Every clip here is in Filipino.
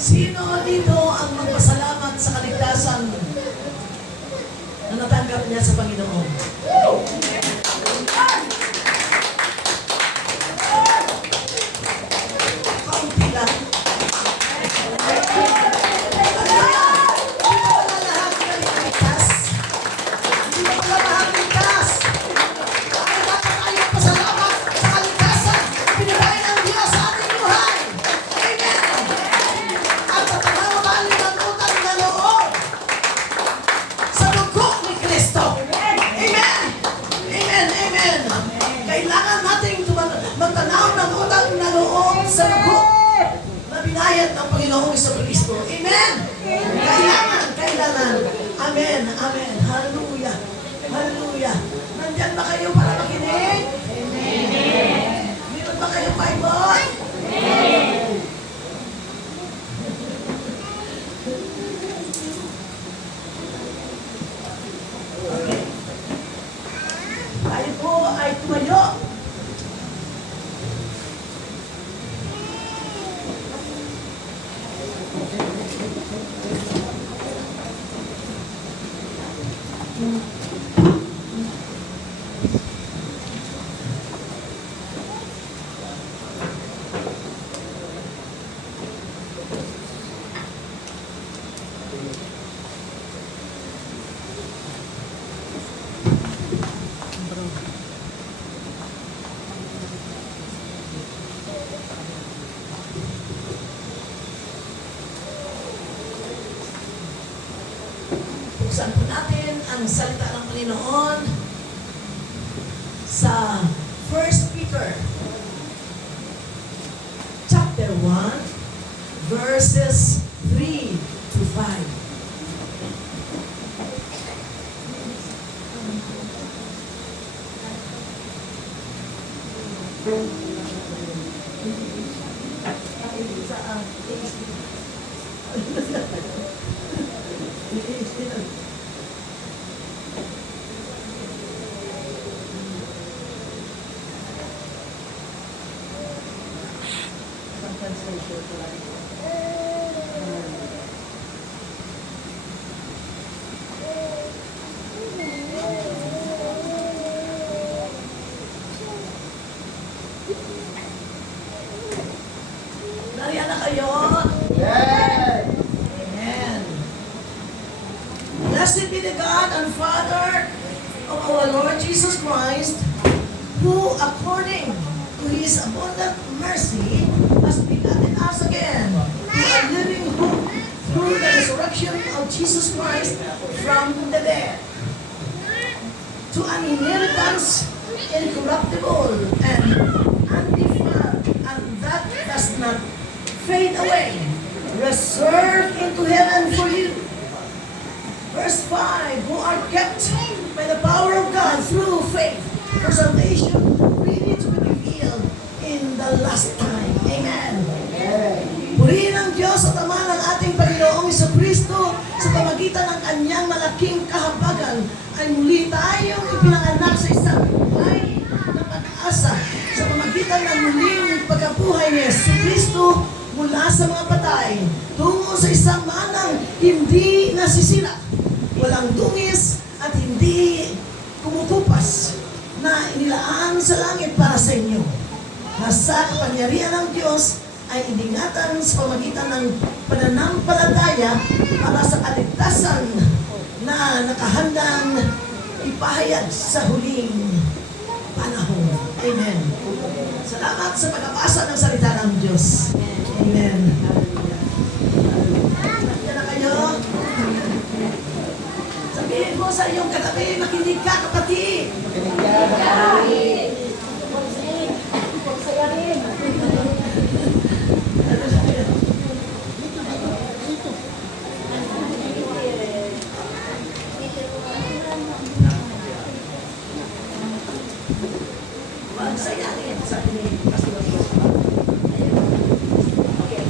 Sino dito ang magpasalamat sa kaligtasan na natanggap niya sa Panginoon? Kaunti lang. Kailangan nating magtanaw ng utang na loob sa dugo na binayad ng Panginoong Jesucristo. Amen! Kailangan. Amen. Hallelujah. Hallelujah. Nandyan ba kayo para makinig? Amen. Meron ba kayong Bible? Amen. Tayo po ay tumayo. Buksan po natin ang salita ng Panginoon sa 1 Peter chapter 1 verses 3 to 5. Nariyan na kayo? Yes! Amen. Blessed be the God and Father of our Lord Jesus Christ, who according to His abundant mercy has begotten us again to a living hope through the resurrection of Jesus Christ from the dead, to an inheritance incorruptible and undefiled, and that does not fade away, reserved into heaven for you. Verse 5, who are kept by the power of God through faith for salvation, ready to be revealed in the last time. Amen. Purihin ang Diyos at Ama ng ating Panginoong Jesucristo sa pamagitan ng kanyang malaking kahabagan ay muli tayong ipinanganak sa isang buhay na pag-asa sa pamagitan ng muling pagkabuhay ni Jesucristo mula sa mga patay tungo sa isang manang hindi nasisira, walang dungis at hindi kumukupas na inilaan sa langit para sa inyo, na sa kapangyarihan ng Diyos ay iningatan sa pamagitan ng pananampalataya para sa kaligtasan na nakahandang ipahayag sa huling panahon. Amen. Salamat sa pagkabasa ng salita ng Diyos. Amen. Nandiyan na kayo? Sabihin mo sa iyong katabi, makinig ka kapatid. Makinig ka, kapatid. Magsayarin, sabi ni Pastor Dios. Okay.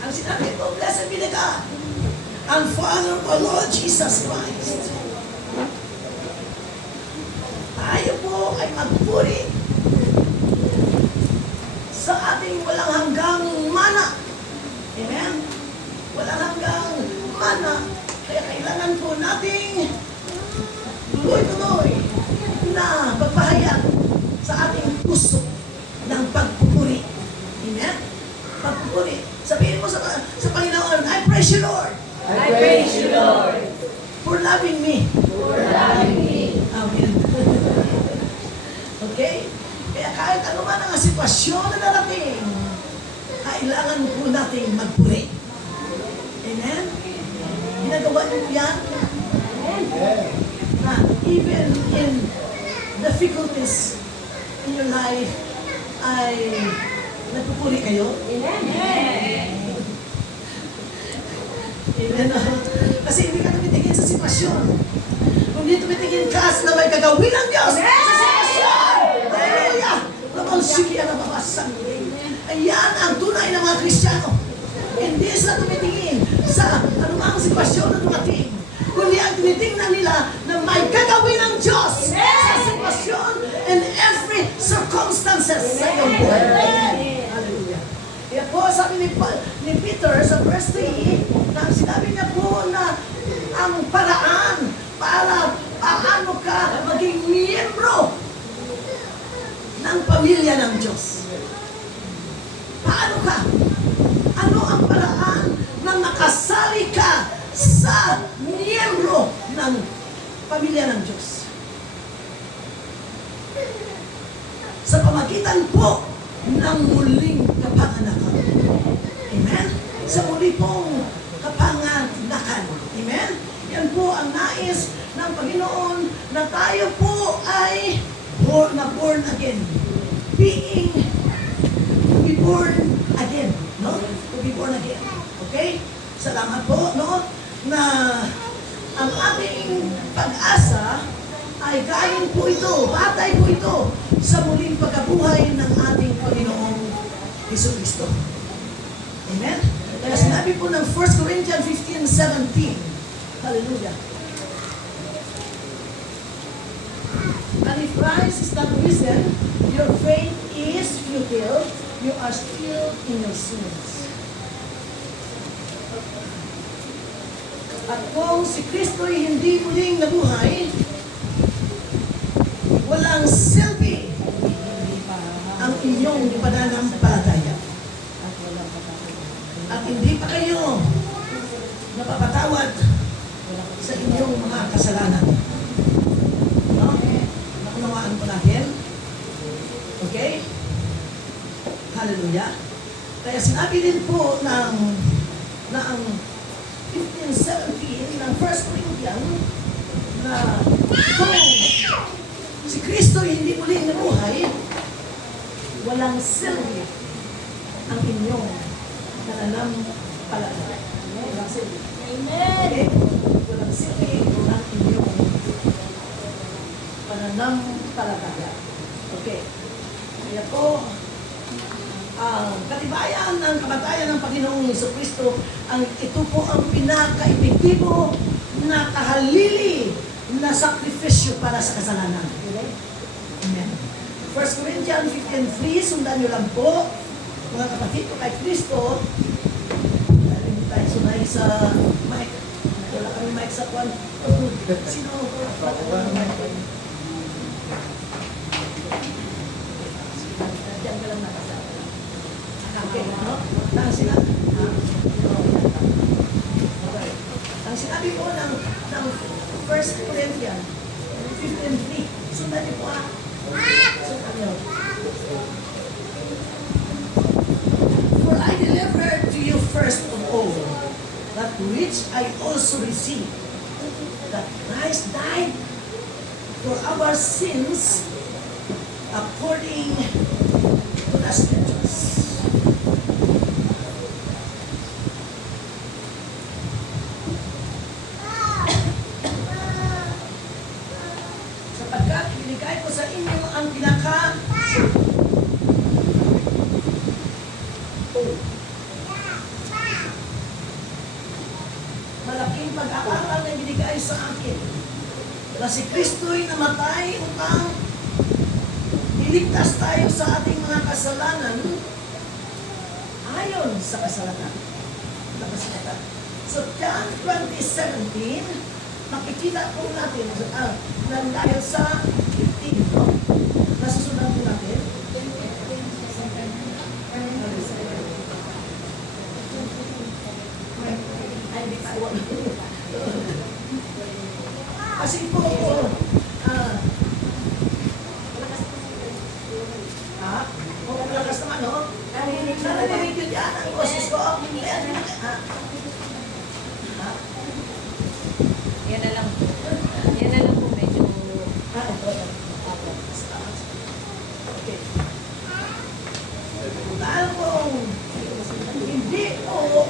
Ang sinabi ko, blessed be the God and Father of our Lord Jesus Christ, tayo po ay magpuri sa ating walang hanggang mana. Amen? Walang hanggang mana. Kaya kailangan po nating tuloy-tuloy na pagpahayag sa ating puso ng pagpupuri. Amen? Pagpupuri. Sabihin mo sa Panginoon, I praise you, Lord. I praise you, Lord, For loving me. for loving me. Amen. Okay? Kaya kahit ano man ang sitwasyon na darating, kailangan po nating magpuri. Amen? Ginagawa niyo po yan? Na even in difficulties in your life, ay nagpupuri kayo? Amen. Kasi hindi ka tumitingin sa sitwasyon. Kung hindi tumitingin ka sa may gagawin ng Diyos sa sitwasyon. Hallelujah! Lamang sige ang nabawasan. Ayan ang tunay ng mga Kristiyano. Hindi sila tumitingin sa anumang sitwasyon na dumating. Kundi ang tinitingnan nila na may gagawin ng Diyos sa sitwasyon and every circumstances sa iyong buhay. Hallelujah. Kaya po sabi ni Peter sa verse 3, na sinabi niya po na ang paraan para paano ka maging miyembro ng pamilya ng Diyos. Paano ka? Ano ang paraan na makasali ka sa miyembro ng pamilya ng Diyos? Sa pamagitan po ng muling kapanganakan. Amen? Sa muli pong kapanganakan. Amen? Yan po ang nais ng Panginoon na tayo po ay born again. To be born again. No? To be born again. Okay? Salamat po, no? Na ang ating pag-asa ay galing po ito, batay po ito sa muling pagkabuhay ng ating Panginoong Jesucristo. Amen? Kaya sinabi po ng 1 Corinthians 15:17. Hallelujah. And if Christ is not risen, your faith is futile, you are still in your sins. At kung si Kristo ay hindi muling nabuhay, walang silbi ang inyong pananampalataya. At hindi pa kayo napapatawad sa inyong mga kasalanan. No? Nakunawaan po natin. Okay? Hallelujah. Kaya sinabi din po na ang 15:17 ng 1 Corinthians na kung si Kristo hindi muling nabuhay, walang silbi ang inyong pananampalataya. Walang silbi. Okay? Walang silbi ang inyong pananampalataya. Okay. Kaya po, ang katibayan ng kamatayan ng Panginoong Jesucristo, ito po ang pinaka-epektibo na kahalili na sakripisyo para sa kasalanan. Amen. 1 Corinthians 15:3, sundan nyo lang po, mga kapatid ko kay Kristo. Dahil tayo sunay sa mic. Wala kami mic sa kwan. Sino? Diyan ka lang nakasama. Okay, no? Ang sinabi po ng 1 Corinthians 15:3, sundan niyo po sundan niyo. For I delivered to you first of all that which I also received, that Christ died for our sins according to the Scriptures. Sapagkat binigay ko sa inyo ang malaking pag-aaral na binigay sa akin na si Kristo'y namatay upang iligtas tayo sa ating mga kasalanan ayon sa kasalanan. So, John 20:17, makikita po natin na dahil sa 15, no? Nasusunod po natin. Ay, di tayo. Kasi po, malakas naman, no? Narinig yun yan, ang boses ko. Yan na lang. Yan na lang po medyo. Okay. Dahil po, hindi po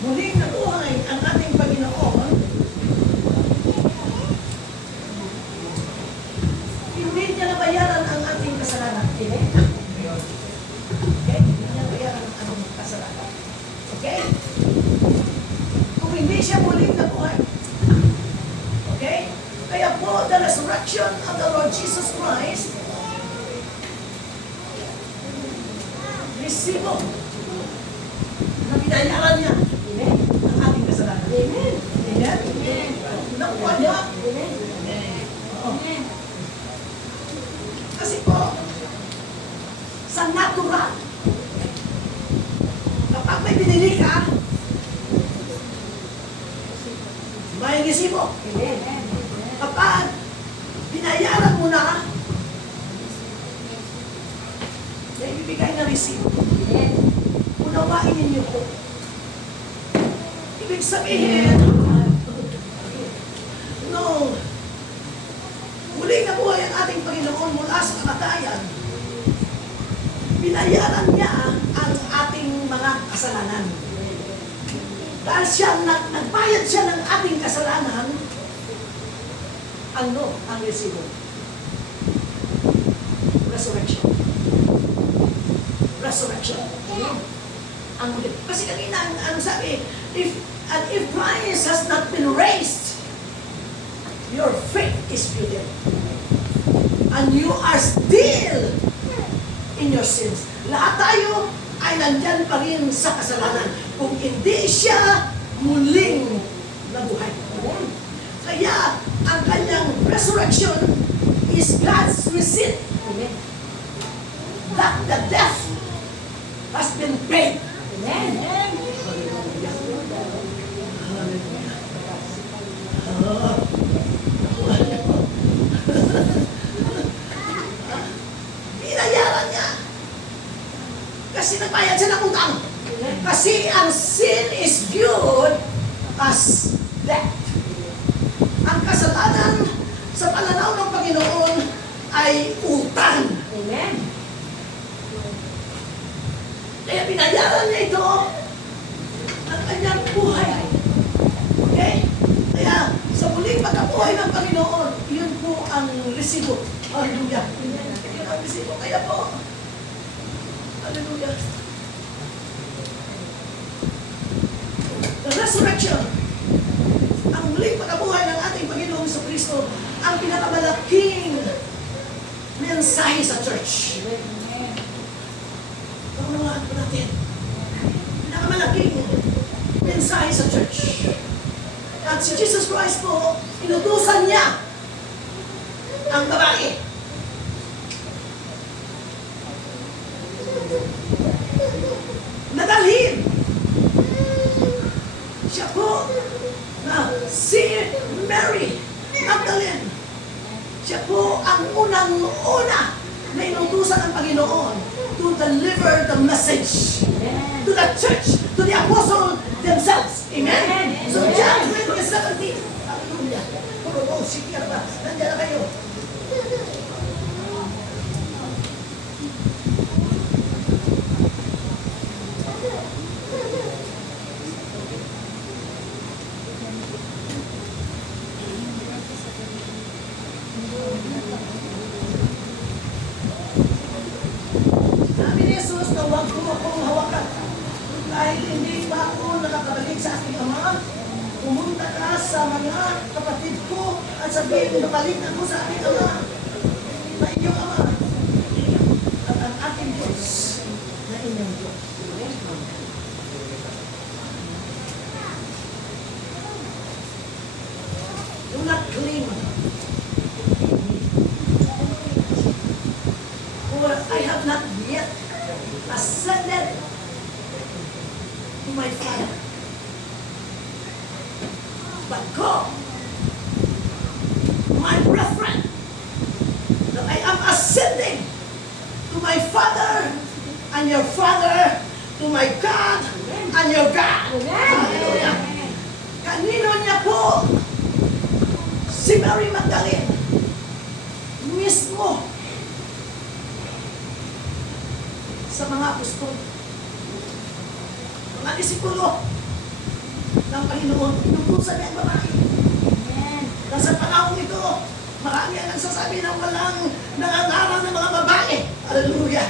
muling nabuhay ang ating Panginoon, hindi niya nabayaran ang ating kasalanan. Okay? Hindi niya nabayaran ang ating kasalanan. Okay? Kung hindi siya muling nabuhay. Okay? Kaya po, the resurrection of the Lord Jesus Christ, resibo na binayaran niya ang ating kasalanan. Amen? Amen? Nakuha niya. Oo. Kasi po, sa natural, kapag may binili ka, may resibo. Kapag binayaran mo na, may bibigay na resibo. Unawain ninyo po. Ibig sabihin, no, muling nabuhay ang ating Panginoon mula sa kamatayan, binayaran niya ang ating mga kasalanan. Dahil siya, nagbayad siya ng ating kasalanan, ang resibo. Resurrection. Resurrection. Ang huli. Kasi kanina, ang sabi, if Christ has not been raised, your faith is futile. And you are still in your sins. Lahat tayo ay nandyan pa rin sa kasalanan kung hindi siya muling nabuhay. Kaya, ang kanyang resurrection is God's receipt that the death has been paid. Amen. Binayaran niya. Kasi nagbayad siya ng utang. Kasi ang sin is viewed as death. Ang kasalanan sa pananaw ng Panginoon ay utang. Amen. Kaya binayaran niya ito ang kanyang buhay. Okay? Kaya sa muling pagkabuhay ng Panginoon, yun po ang resibo. Hallelujah. Yun ang resibo. Kaya po, hallelujah. The resurrection, ang muling pagkabuhay ng ating Panginoon sa Kristo, ang pinakamalaking mensahe sa church. Pagmamalaan po natin. Pinakamalaking mensahe sa church. At si Jesus Christ po, inutusan niya ang babae. Nadalhin. Siya po na si Mary Magdalene. Siya po ang unang-una na inutusan ng Panginoon to deliver the message to the church, to the apostle themselves. Amen? So John 20:17. Hallelujah. Oh, sige ba? Nandiyan na kayo. Sabi ni Jesus na huwag ko akong hawakan dahil hindi pa ako pumunta ka sa mga kapatid ko at sabihin, balik ako sa aking ama, na inyong ama, at ang ating Diyos na inyong Diyos. Do not claim me. For I have not yet ascended to my Father. But go, my brethren, that I am ascending to my Father and your Father, to my God and your God. Hallelujah. Kanino niya po? Si Mary Magdalene mismo sa mga apostol, mga disipulo ng Panginoon, inutusan niya ang babae. Na sa panahon ito, marami ang nagsasabi ng walang nangangaral ng mga babae. Hallelujah!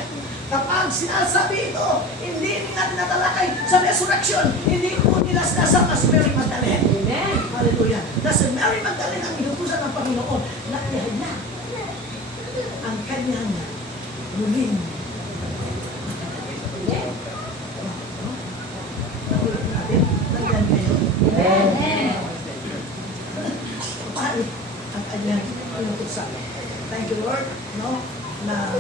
Kapag sinasabi ito, hindi nila tinatalakay sa resurrection, hindi po nila sinasama si Mary Magdalene. Amen. Hallelujah! Na si Mary Magdalene ang inutusan ng Panginoon na ihalina ang kanyang muling. Nagulat natin, nandyan kayo. Amen. Paano ang kanyang inutusan? Thank you, Lord, no? Na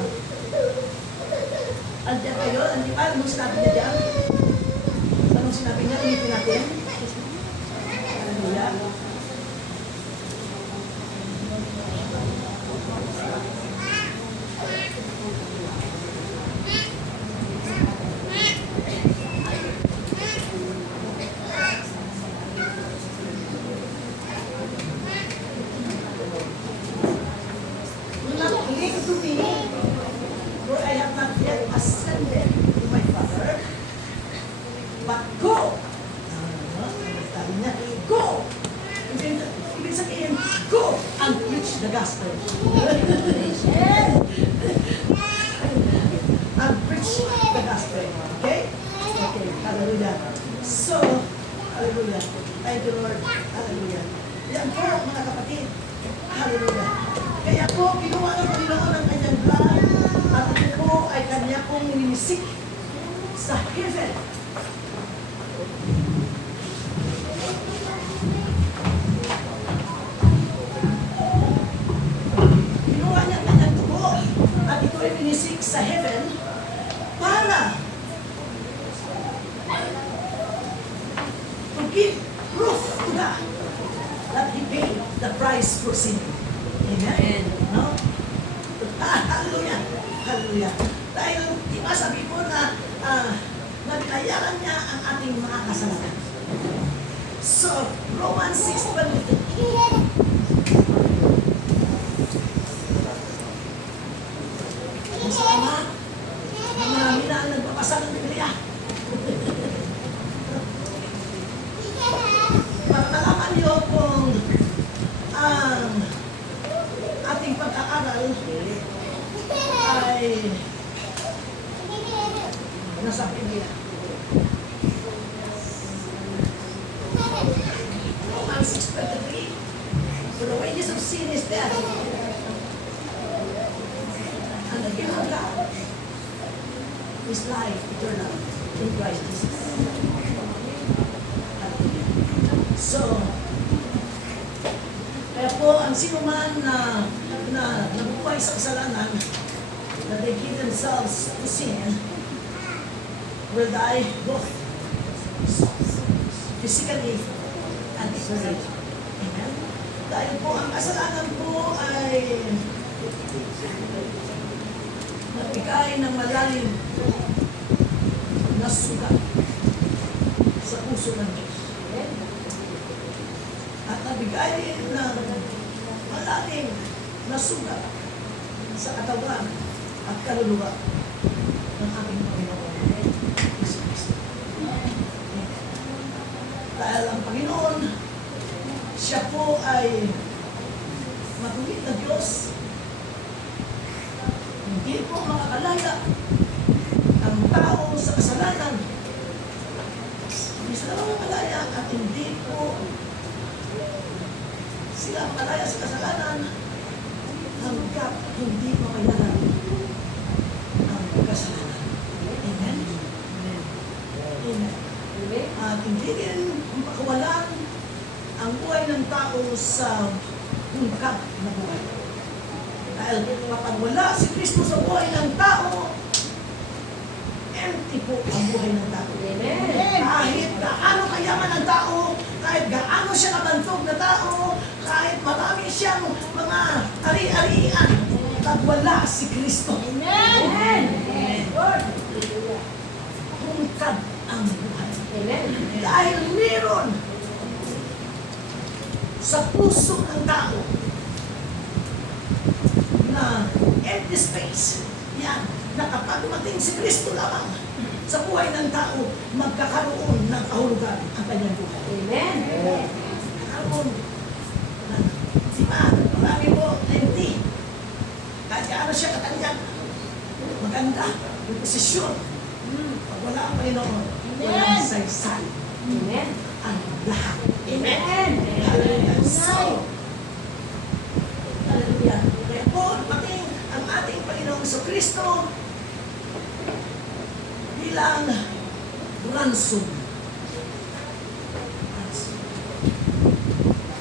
andyan kayo, hindi pa, anong sinabi niya dyan? Anong sinabi niya? Ulitin natin. Hallelujah. Do not cling to me, for I have not yet ascended to my Father, but go. Sabi niya, go. Ibig sabihin, go and preach the gospel. And preach the gospel. Okay? Okay, hallelujah. So, hallelujah. Thank you, Lord. Hallelujah. Yan po, mga kapatid. Hallelujah. Kaya po, kinuha ng Panginoon ang kanyang blood at ito po ay kanya pong nilisik sa heaven. Kinuha niya ang kanyang dugo at ito ay nilisik sa heaven para to give proof to God that He paid the price for sin. Amen? No? Hallelujah. Hallelujah. Dahil, di ba sabi ko na nagkayaran niya ang ating mga kasalanan. So, Romans 6:22. Ang sama, marami na ang nagbabasa ng Biblia. Para malaman niyo kung ang ating pag-aaral ay nasa Biblia. Romans 6:23. For the wages of sin is death, and the gift of God is life eternal in Christ Jesus. So, kaya po, ang sino man na nabuhay sa kasalanan, na they give themselves to sin, will die both physically and eternally. Amen? Dahil po, ang kasalanan po ay nagbigay ng malalim na sugat sa puso ng Diyos. At nabigay din ng malalim na sugat sa katawan at kaluluwa ng ating Panginoon. Dahil ang Panginoon, siya po ay matuwid na Diyos. Hindi po makakalaya ang tao sa kasalanan. Hindi sila makakalaya at hindi po malaya sa kasalanan hanggat hindi mo kailangan ang kasalanan. Amen? Amen. At hindi din makawalan ang buhay ng tao sa hungkab na buhay. Dahil kapag wala si Kristo sa buhay ng tao, empty po ang buhay ng tao. Kahit gaano kayaman ang tao, kahit gaano siya kabantog na tao, kahit marami siyang mga ari-arian, pag wala si Kristo. Hungkab ang buhay. Dahil meron sa puso ng tao na empty space. Yan, na kapag dumating si Kristo lamang sa buhay ng tao, magkakaroon ng kahulugan ang kanyang buhay. Magkakaroon ng, di ba, marami po, empty. Kahit gaano siya katanyag, maganda, yung posisyon. Pag wala ang Panginoon, walang saysay. Ang lahat. Amen. Hallelujah. So, hallelujah. Kaya po, mating ang ating Panginoong Kristo bilang ransom.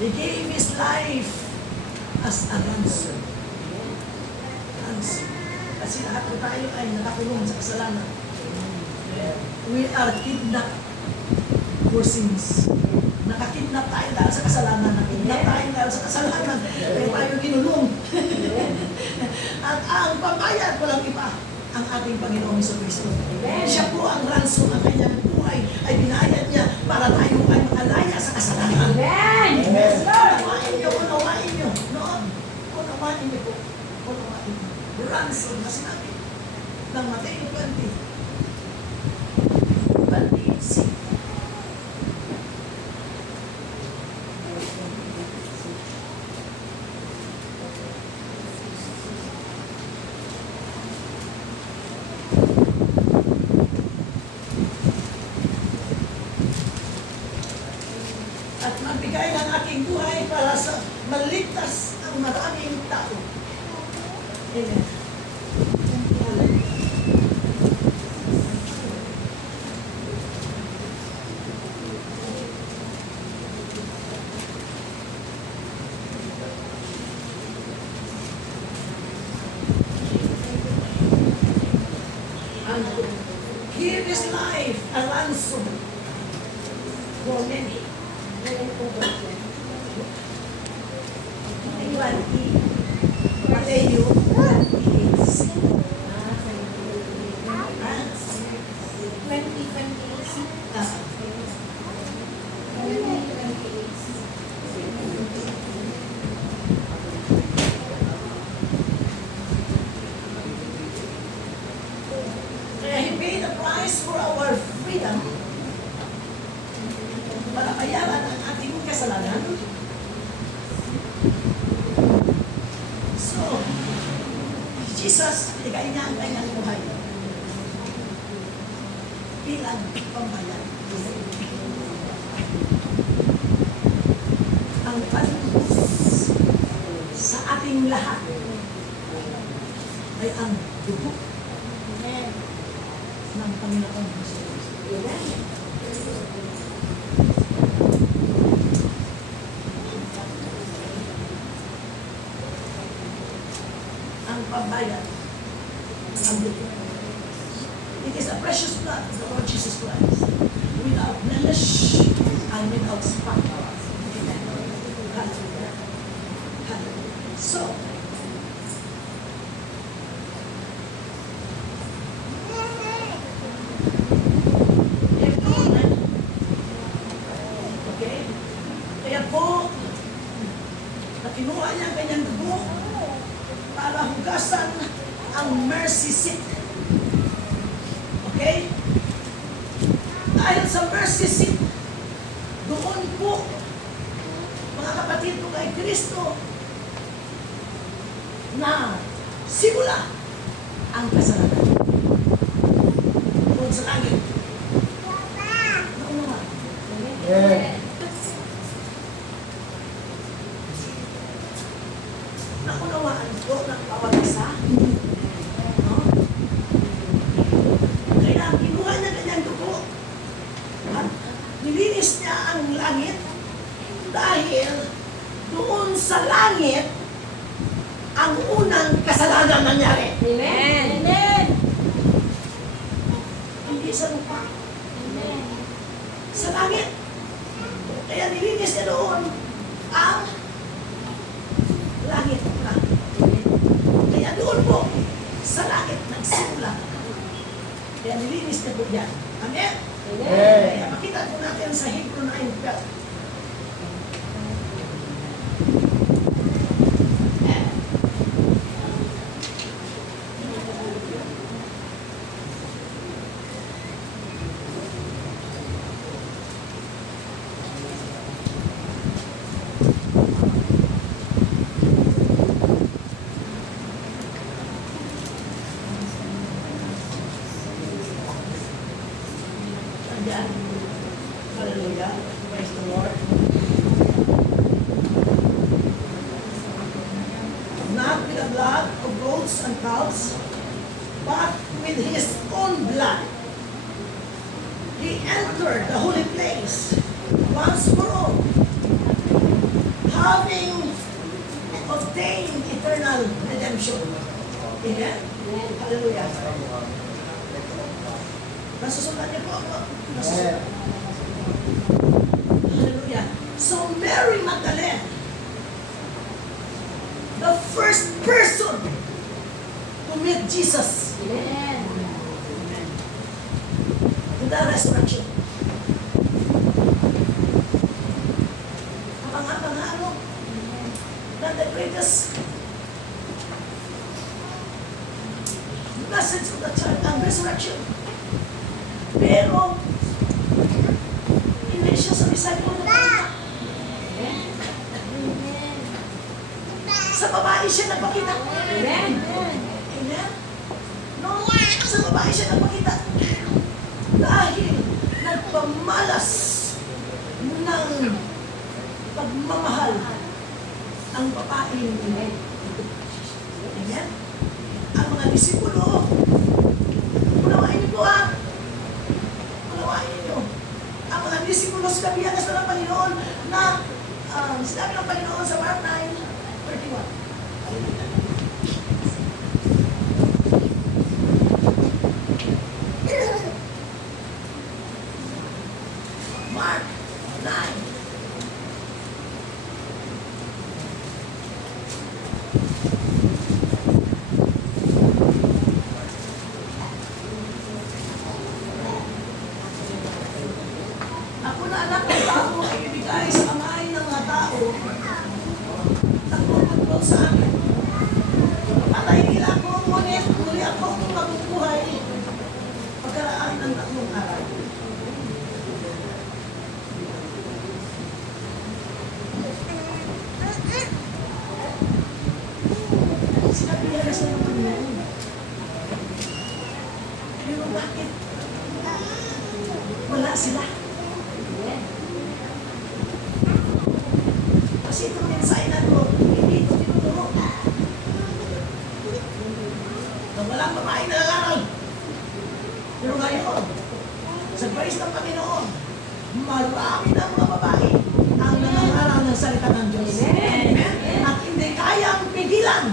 He gave His life as a ransom. Ransom. Kasi lahat po tayo ay nakakulong sa kasalanan. We are kidnapped for sins. Nakakidnap tayo dahil sa kasalanan. Nakidnap tayo dahil sa kasalanan. Kaya tayo kinulong. At ang pambayad, walang iba, ang ating Panginoong Kristo. Siya po ang ransom, ang kanyang buhay ay binayad niya para tayo ay makalaya sa kasalanan. Unawain niyo, unawain niyo. Noon, unawain niyo po. Unawain niyo. Ransom na sinabi ng Mateo 20. 20. At magbigay ng aking buhay para sa maligtas ang maraming tao. Amen. And give His life a ransom for many. Mateo 20. Kaya He paid the price for our freedom para bayaran ang ating kasalanan. So, Jesus, binigay niya ang kanyang buhay bilang pambayad. Ang panubos sa ating lahat ay ang dugo ng Panginoong Jesus. Ang pambayad, ang dugo. It is the precious blood of the Lord Jesus Christ, without blemish and without spot. Amen. Hallelujah. Hallelujah. So, okay? Kaya po, kinuha niya ang kanyang dugo para hugasan ang mercy seat. Okay? Dahil sa mercy seat, doon po, mga kapatid ko kay Kristo, na simula ang kasalanan. Doon sa langit. Nauna. Yeah. Dahil doon sa langit, ang unang kasalanan nangyari. Amen. Hindi sa lupa. Sa langit. Kaya nilinis niya doon ang langit. Kaya doon po, sa langit nagsimula. Kaya nilinis niya po yan. Amen? Kaya makita po natin sa Hebrew 9:12. Ayan. Hallelujah. Praise the Lord. Not with the blood of goats and calves, but with his own blood. He entered the holy place once for all, having obtained eternal redemption. Amen? Hallelujah. Nasusunod niyo po ako. Nasusunod. Hallelujah. So Mary Magdalene, the first person to meet Jesus in the resurrection. Ano? That the greatest message of the church, ang resurrection. Pero, hindi siya sa disciple na nakita. Sa babae siya nagpakita. Amen. Amen? No, sa babae siya nagpakita. Dahil nagpamalas ng pagmamahal ang babaeng Amen? Amen? Ang mga disipulo, unawain niyo po unawain niyo. Ang mga disipulo sinabi ng Panginoon na sinabi ng Panginoon sa Mark 9:31. Mark 9. Ako na anak ng tao ay ibigay sa kamay ng mga tao at tutulog sa akin. Patay nila ako, ngunit muli ako mabubuhay pagkaraan ng 3 araw. Sinabi nila sa naman yan. Pero bakit? Wala sila. Kasi itong mensahe na ito, hindi ito tinuturo. Na walang babae na nangaral. Pero ngayon, sa grace ng Panginoon, marami na mga babae ang nangangaral ng salita ng Diyos. Amen? At hindi kayang pigilan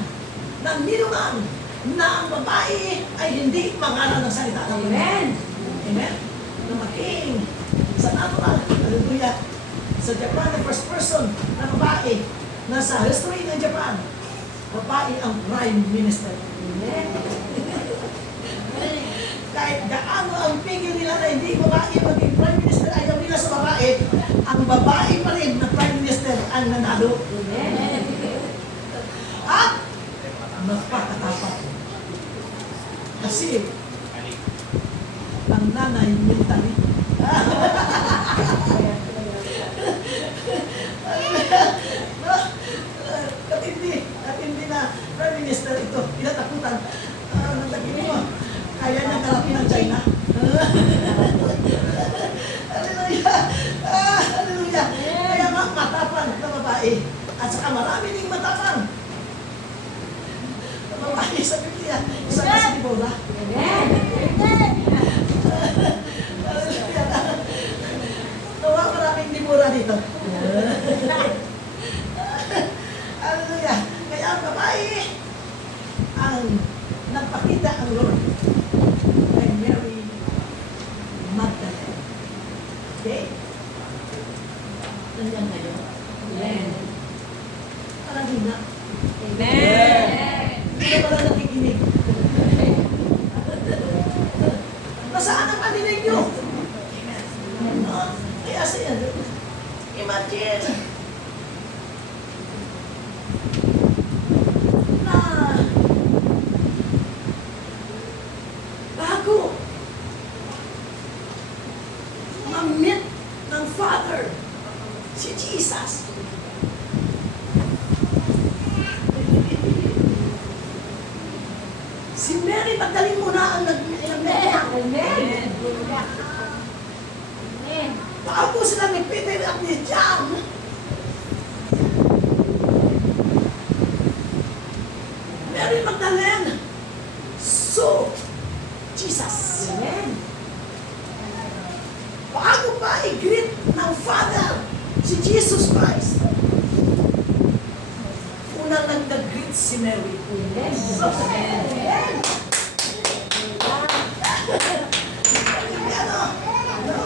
ng nilungan na ang babae ay hindi mangaral ng salita ng Panginoon. Amen? Na maging sa natural, hallelujah, sa Japan, the first person na babae na sa history ng Japan, babae ang prime minister. Kahit gaano ang pigil nila na hindi babae maging prime minister, ayaw nila sa babae, ang babae pa rin na prime minister ang nanalo. At napakatapat. Kasi ang nanay military. Katindi na prime minister ito. Pinatakutan. Nagtagin mo. Kaya niya kalapin ng China. Hallelujah. Hallelujah. Kaya matapang na babae. At saka marami ding matapang na babae sa Biblia. Isa na si Deborah. Tawa maraming Deborah dito. Hallelujah. Kaya ang babae, ang nagpakita ang Lord kay Mary Magdalene. Okay? Nandiyan kayo? Amen. Parang hina. Amen. Hindi ka pala nakikinig. Nasaan ang paninig nyo? No? Kaya siya, imagine, na bago ma-meet ng Father si Jesus, si Mary Magdalene muna ang nag-meet. Amen. Bago sila ni Peter at ni John, Mary Magdalene saw Jesus. Amen. Bago pa i-greet ng Father si Jesus Christ, unang nag-greet si Mary. Amen. Amen. Ano? Ano?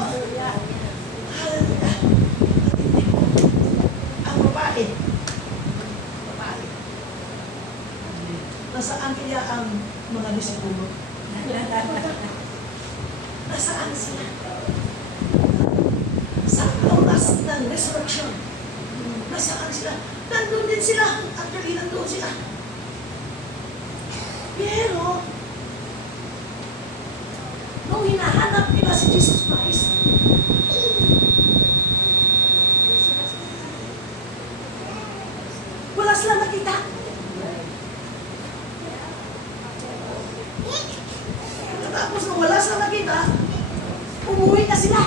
Ang babae. Babae. Nasaan kaya ang mga disipulo? Nasaan sila? Sa oras ng resurrection. Nasaan sila? Nandun din sila. Actually, nandun sila. Pero, nung hinahanap nila si Jesus Christ, wala silang nakita. Tapos nung wala silang nakita, umuwi na sila.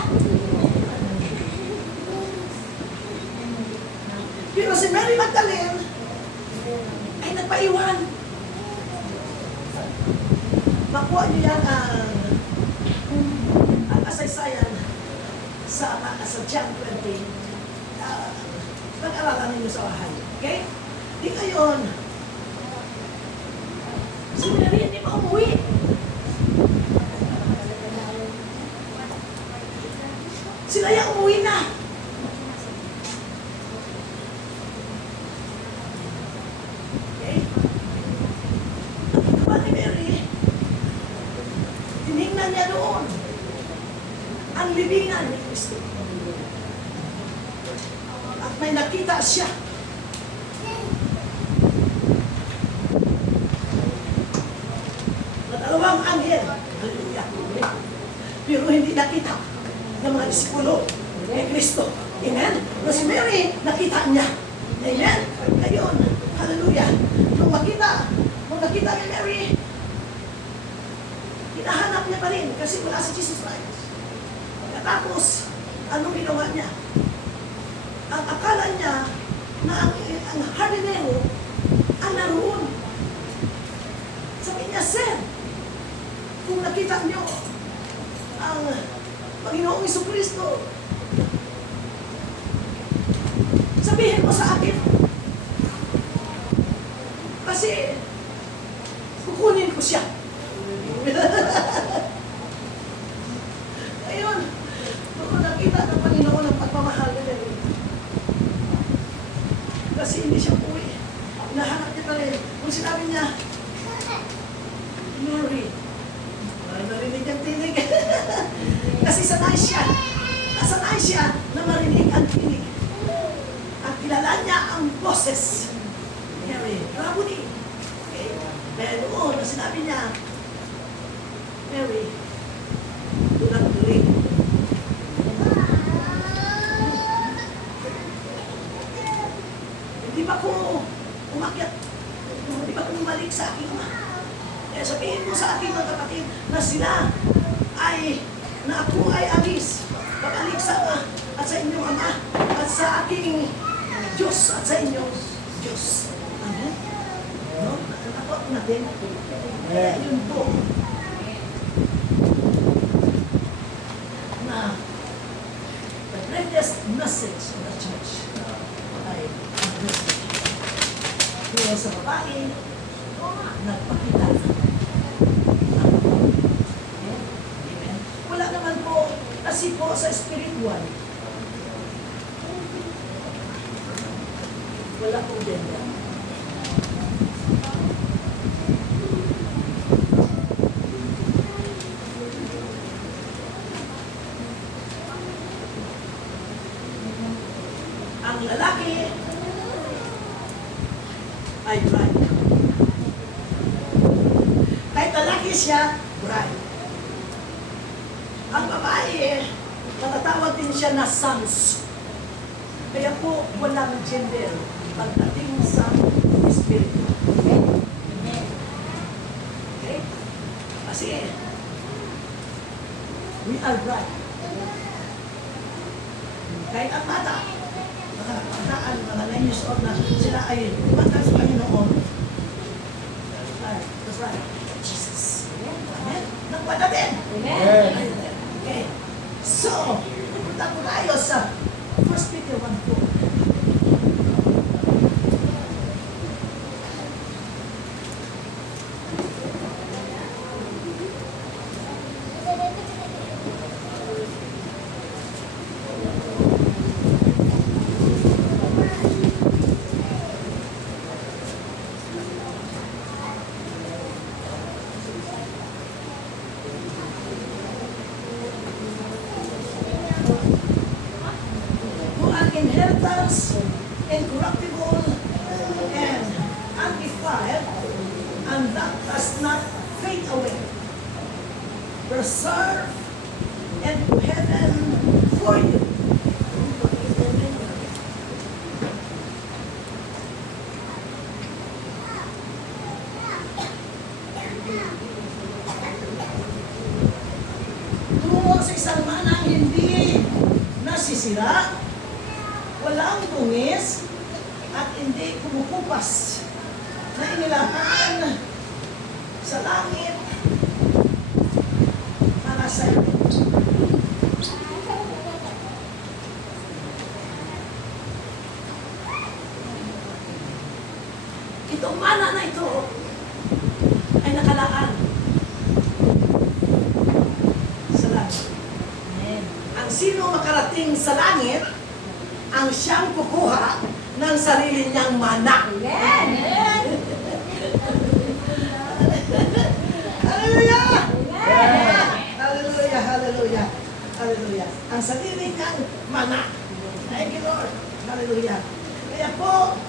Pero si Mary Magdalene ay nagpaiwan. Makuha niyo yan ang kasaysayan sa John 20. Pag-aralan ninyo sa bahay. Okay? Di ngayon, si Mary hindi pa umuwi. Sila yung umuwi na. Okay? Ang ginawa ni Mary, tinignan niya doon ang libingan ni Kristo. At may nakita siya. Na dalawang anghel. Hallelujah. Pero hindi nakita ng mga disipulo ni Kristo. Amen? Na si Mary, nakita niya. Amen? Ngayon, hallelujah. Nung nakita ni Mary, hinahanap niya pa rin kasi wala si Jesus Christ. Tapos, anong ginawa niya? Ang akala niya na ang hardinero ang naroon. Sabi niya, Sir, kung nakita niyo ang Panginoong Jesucristo, sabihin mo sa akin. Kasi, kukunin ko siya. Ayun, nung nakita ng Panginoon ang pagmamahal nila. Kasi hindi siya uwi. Hinahanap niya pa rin. Kung sinabi niya, Mary, ay narinig ang tinig. Kasi sanay siya na marinig ang tinig. At kilala niya ang boses. Mary, Rabuni. Okay? Kaya noon, na sinabi niya, Mary, do not believe. Hindi pa ko umakyat. Hindi pa ko bumalik sa aking ama. Kaya sabihin mo sa aking mga kapatid na sila na ako ay alis. Babalik sa ama at sa inyong ama at sa aking Diyos at sa inyong Diyos. Amen? No? Ako natin. Kaya yun po. Na the greatest message of the church Pero sa babae, nagpakita. Amen. Wala naman po, kasi po sa spiritual, wala pong gender. Ang lalaki ay bride. Kahit lalaki siya, bride. Ang babae, matatawag din siya na sons. Kaya po, walang gender pagdating sa espiritu. Okay? Kasi, we are bride. Kahit ang bata, mga pagdaan, mga 9 years old na sila ay tumanda sa Panginoon. That's right. Jesus. Amen? Nagpada din. Amen. Okay. So, pupunta po tayo sa 1 Peter 1:4. To an inheritance incorruptible and undefiled, and that does not fade away, preserved into heaven for you. Tungo sa isang manang hindi nasisira, walang dungis, at hindi kumukupas, na inilahaan sa langit para sa iyo. Itong mana na ito ay nakalaan sa langit. Ang sino makarating sa langit, ang siyang kukuha ng sarili niyang mana. Amen. Hallelujah! Amen. Hallelujah! Hallelujah! Hallelujah! Ang sarili niyang mana. Thank you, Lord. Hallelujah! Kaya po,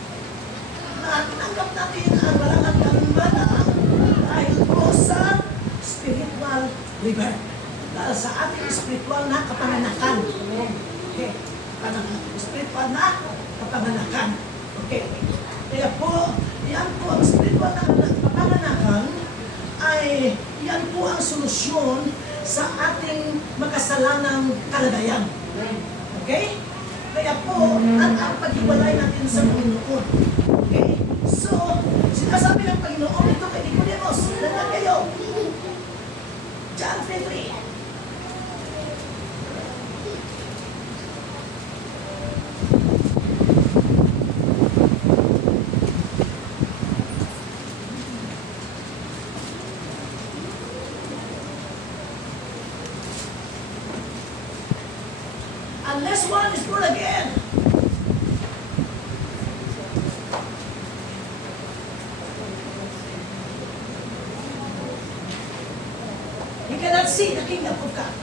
natinanggap natin ang walang mana dahil po sa spiritual rebirth. Dahil sa ating spiritual na kapanganakan. Okay. Spiritual na kapanganakan. Okay. Kaya po, yan po ang spiritual na kapanganakan ay yan po ang solusyon sa ating makasalanang kalagayan. Okay? Kaya po, ang paghiwalay natin sa Panginoon. Okay? So, sinasabi ng Panginoon ito kay Nicodemus, nandiyan kayo. John 3:3. Unless one is born again, you cannot see the kingdom of God.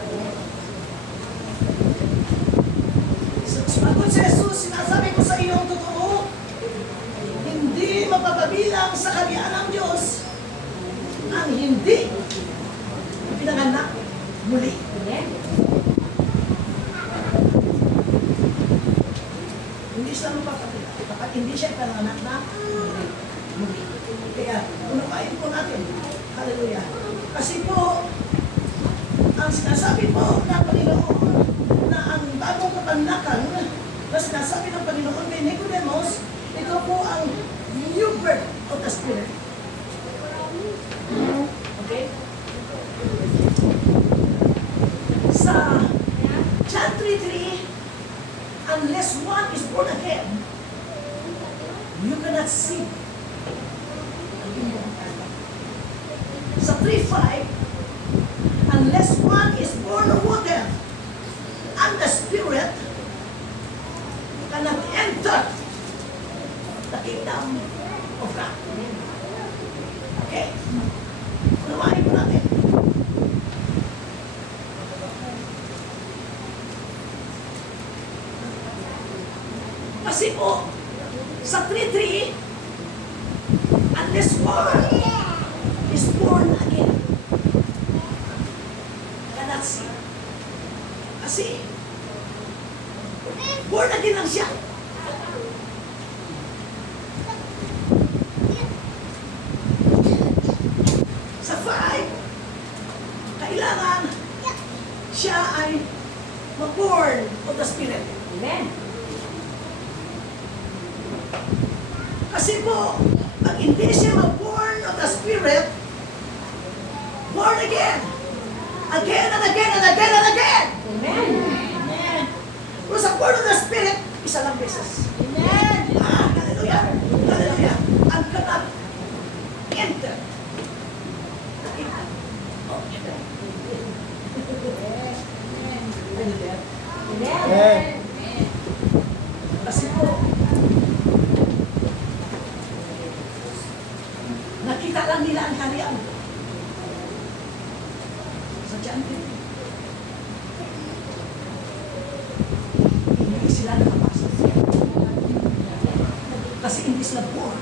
So, sumagot si Jesus, sinasabi ko sa iyo ang totoo, hindi mapapabilang sa kaharian ng Diyos ang hindi pinanganak muli. Amen. Hindi siya mapapabilang. Kapag hindi siya pinanganak na muli. Kaya, unawain po natin. Hallelujah. Kasi po, ang sinasabi po ng Panginoon na ang bagong kapanganakan na sinasabi ng Panginoon kay Nicodemus, ito po ang new birth of the Spirit. Okay? Sa John 3:3, unless one is born again, you cannot see cannot enter the kingdom of God. Okay? Unawain po natin. Kasi po, sa 3:3, unless one is born again, cannot see. Kasi, born again lang siya. Sa 5, kailangan siya ay mag-born of the Spirit. Amen. Kasi po, pag hindi siya mag-born of the Spirit, born again and again and again and again. Amen. Amen. Pero sa born of the Spirit, isa lang beses. Amen. Hallelujah. Hallelujah. And cannot enter. Oh, enter. Amen. Kasi po, nakita lang nila ang kaharian. Sa John 15. Hindi sila nakapasok. Kasi hindi sila born.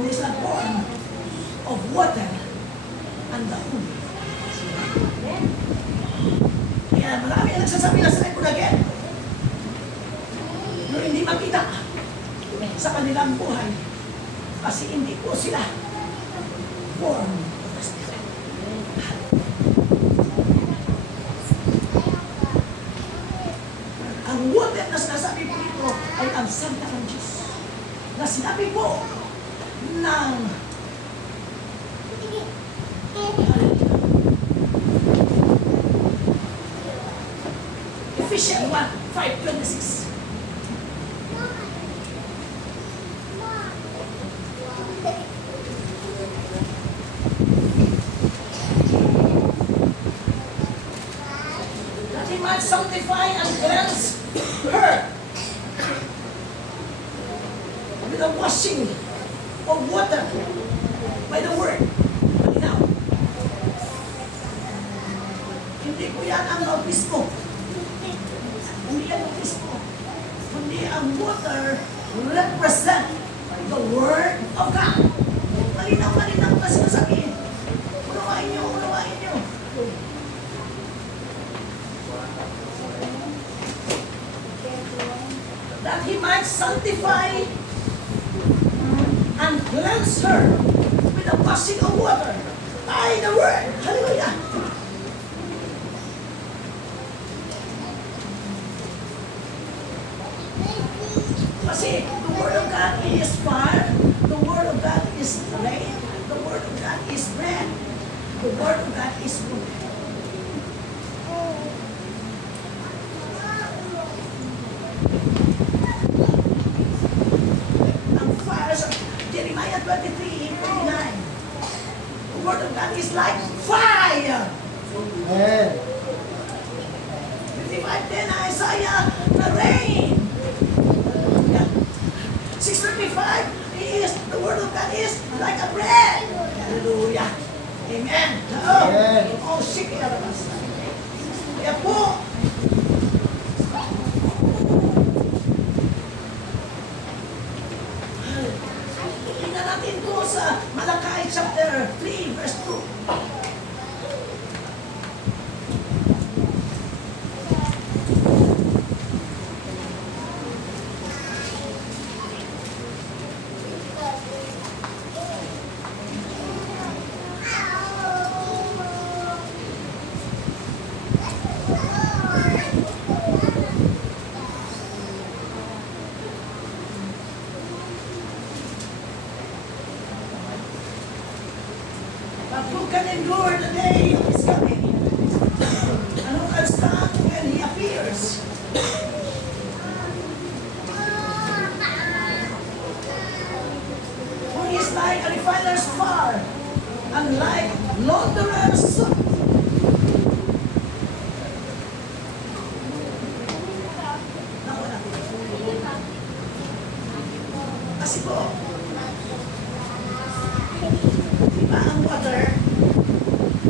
Hindi sila born of water and the Holy. Kaya marami ang nagsasabi na sila born again. Pero hindi makita sa kanilang buhay. Kasi hindi po sila born of the Spirit. Ang water na sinasabi po ito ay ang salita ng Diyos. Na sinabi po ng Ephesians 1:5-26. That he might sanctify and cleanse her with the washing of water by the word. Malinaw. Hindi po yan ang bautismo. Hindi yan bautismo. Kundi ang water represent the word of God. Malinaw na sinasabihin. Unawain niyo, unawain niyo. That he might sanctify and cleanse her with the washing of water by the word. Hallelujah. Kasi the word of God is fire, the word of God is rain, the word of God is bread, the word of God is food. Ang fire sa Jeremiah 23:29. The word of God is like fire. Amen. 55:10 Isaiah, the rain. 6:55 is the word of God is like a bread. Hallelujah. Amen. Amen. Oh, sige na naman. Kaya po, tingnan natin po sa Malakay chapter 3 verse 2. But who can endure the day of his coming? And who can stand when he appears? Who is like a refiner's fire, and like launderer's soap. Kasi po, di ba ang water,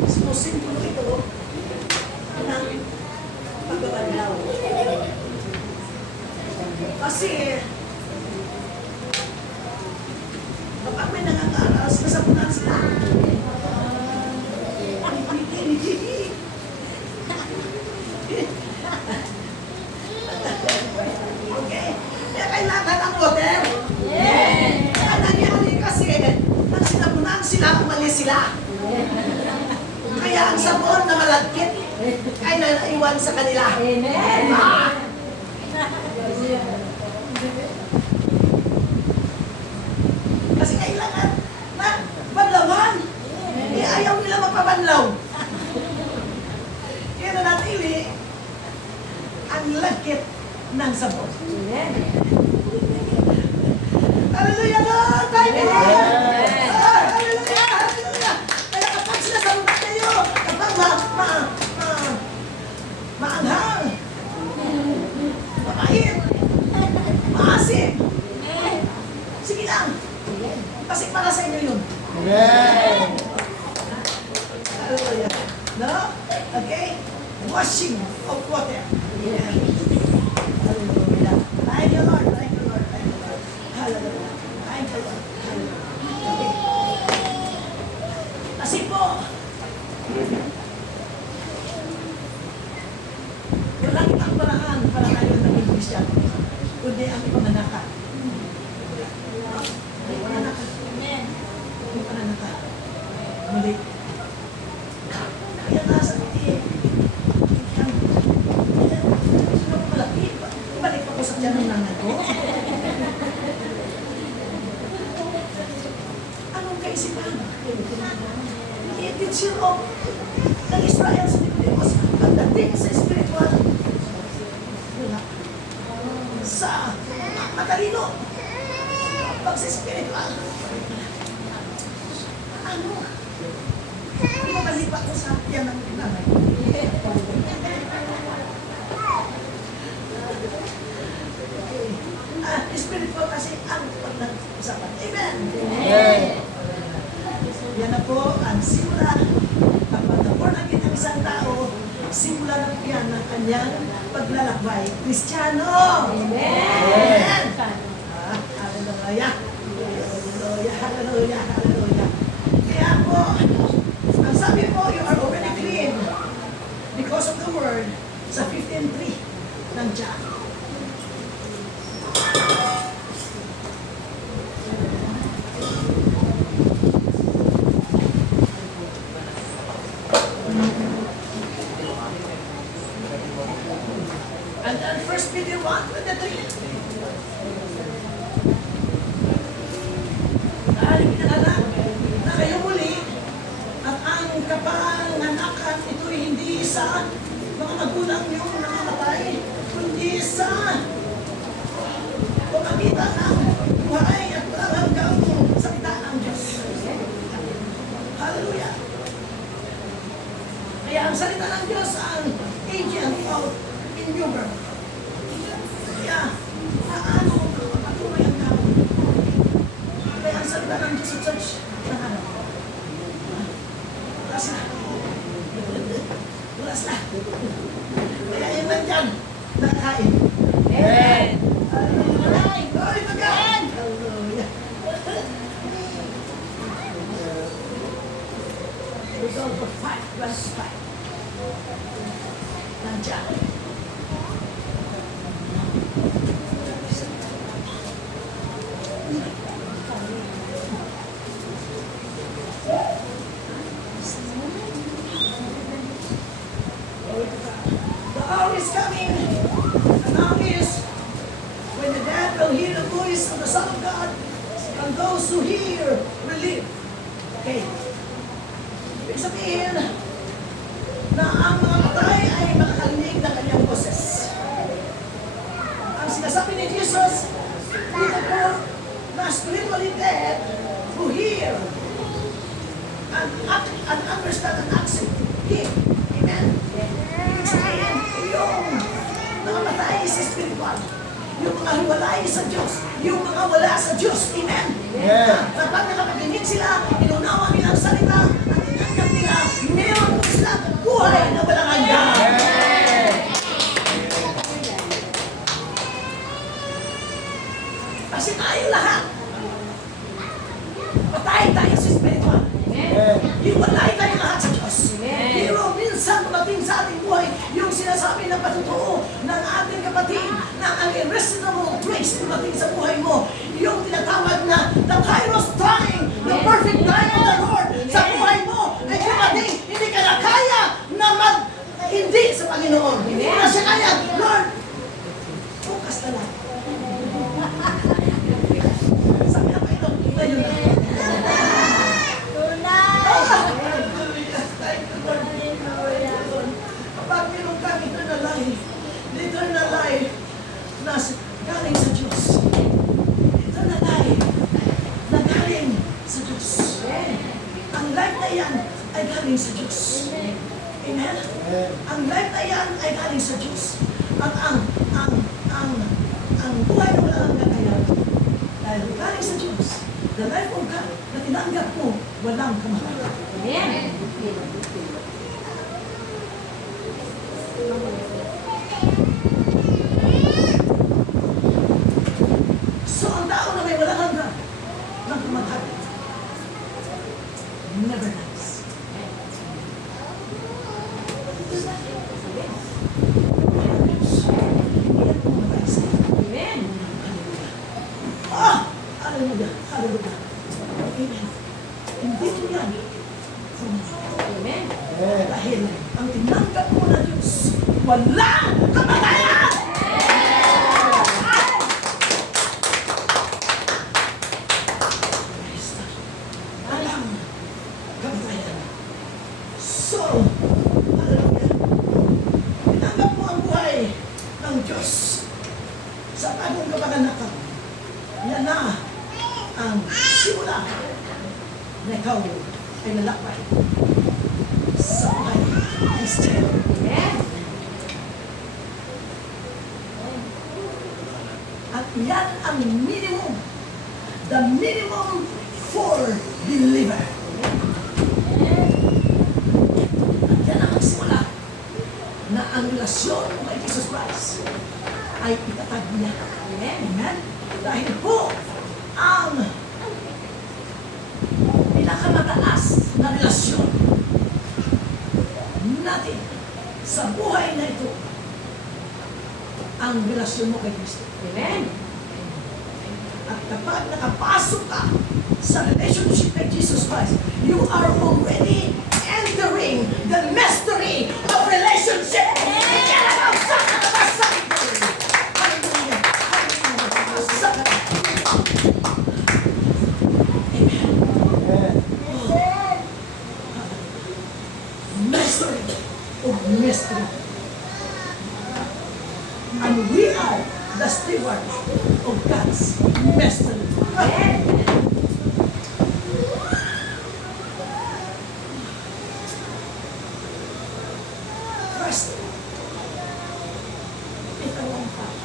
sinusimpulo ito ng pagbabanlaw. Kasi, kapag may nangangaras, nasapunan sila. Okay? Kaya kailangan ang water. Kaya nangyari kasi, nang sinapunan sila, umalis sila. Kaya ang sabon na malagkit ay naiwan sa kanila. Ah! Kasi kailangan na banlawan. Ayaw nila mapabanlaw. Kaya nanatili ang lagkit ng sabon. Hallelujah, Lord! Thank you, Lord! Ah, hallelujah! Hallelujah! Kaya kapag sinasabunan kayo, kapag maanghang, mapait, maasim, sige lang. Kasi para sa inyo yun. Amen. Hallelujah. No? Okay? Washing of water. Yeah. Hallelujah. Thank you, Lord. Thank you, Lord. Thank you, Lord. Hallelujah. Thank you, Lord. Hallelujah. Okay. Kasi po, walang ibang paraan para tayo naging Kristiyan, kundi ang pananaka. Ang pananaka. Ang pananaka. Muli. Kaya nasa hindi. Malaki. Balik pa ko sa tiyan ng nanay ko. Anong kaisipan? I-teach of ng Israel sa Nicodemus pagdating sa spiritual. Wala. Sa matalino. Pag sa spiritual. Ano? Pinabalipa ko sa tiyan ng nanay ko. Spiritual kasi ang pag-usapan. Amen! Amen. Yan na po ang simula. Kapag na-born again ang isang tao, simula na po yan ang kanyang paglalakbay. Kristiyano! Amen! Hallelujah! Hallelujah! Hallelujah! Hallelujah! Kaya po, ang sabi po, you are already clean because of the word sa 15:3 ng John. And then 1 Peter 1:23. Dahil pinanganak na kayo muli at ang kapanganakan ito'y hindi sa mga magulang niyong namamatay, kundi sa pamagitan ng buhay at walang hanggang salita ng Diyos. Hallelujah! Kaya ang salita ng Diyos ang agent of renewal. Kaya, paano patuloy ang tao? Kaya ang salita ng Diyos sa church, nahanap. Bukas na. Bukas na. Kaya yun lang dyan, nakain. Amen. Hallelujah! Glory to God! Hallelujah! Result of 5 verse 5. Nandiyan. The hour is coming. The hour is when the dead will hear the voice of the Son of God, and those who hear will live. Okay. Ibig sabihin na ang mga patay ay makakarinig ng kanyang boses. Ang sinasabi ni Jesus, dito po na spiritually dead who hear and understand and accept Him. Amen? Ibig sabihin, yung mga patay is spiritual. yung mga hiwalay sa Diyos, yung mga wala sa Diyos. Amen? Amen. Kapag nakapag-inig sila, inunawa nila ang salita, at inanggap nila, meron sila buhay na walang hanggan. Amen. Kasi tayo lahat, patay tayo sa spiritual. Amen. Hiwalay tayo lahat sa Diyos. Pero minsan dumating sa ating buhay yung sinasabi ng patutuo ng ating kapatid na ang irresistible grace dumating sa buhay mo. Yung tinatawag na the kairos time, the perfect time of the Lord sa buhay mo ay dumating. Hindi ka na kaya na hindi sa Panginoon. Hindi mo na siya kaya. Lord, bukas na lang. Sabi na Panginoon, ngayon na. Kapag meron kang eternal life na galing sa Diyos. Eternal life na galing sa Diyos. Ang life na yan ay galing sa Diyos. Amen? Ang life na yan ay galing sa Diyos. At ang buhay na wala ang gagayan dahil galing sa Diyos. The life of God na tinanggap mo, walang kamatayan. So, ang tao na may walang hanggan ng kamatayan, never dies. Hindi yan pumatay sa iyo. Hallelujah. Hallelujah. Amen. Hindi ito yan. Amen. Dahil ang tinanggap mo na Diyos, wala kamatayan! Walang kamatayan. So, hallelujah. Tinanggap mo ang buhay ng Diyos sa bagong kapaganakan. Yan na ang simula na ikaw ay lalakbay sa buhay ng Kristiyan. At yan ang minimum, the minimum for believer. At yan ang magsimula na ang relasyon mo kay Jesus Christ ay itatag niya. Amen? Dahil po ang pinakamataas na relasyon natin sa buhay na ito ang relasyon mo kay Kristo. Amen. At kapag nakapasok ka sa relationship kay Jesus Christ, you are already entering the mystery of relationship. Kaya nakausak ka na ba sa ito? Hallelujah. Hallelujah. Nakausak ka na. Amen. Mystery of mystery. And we are the steward of God's mystery. First, ito ang fact.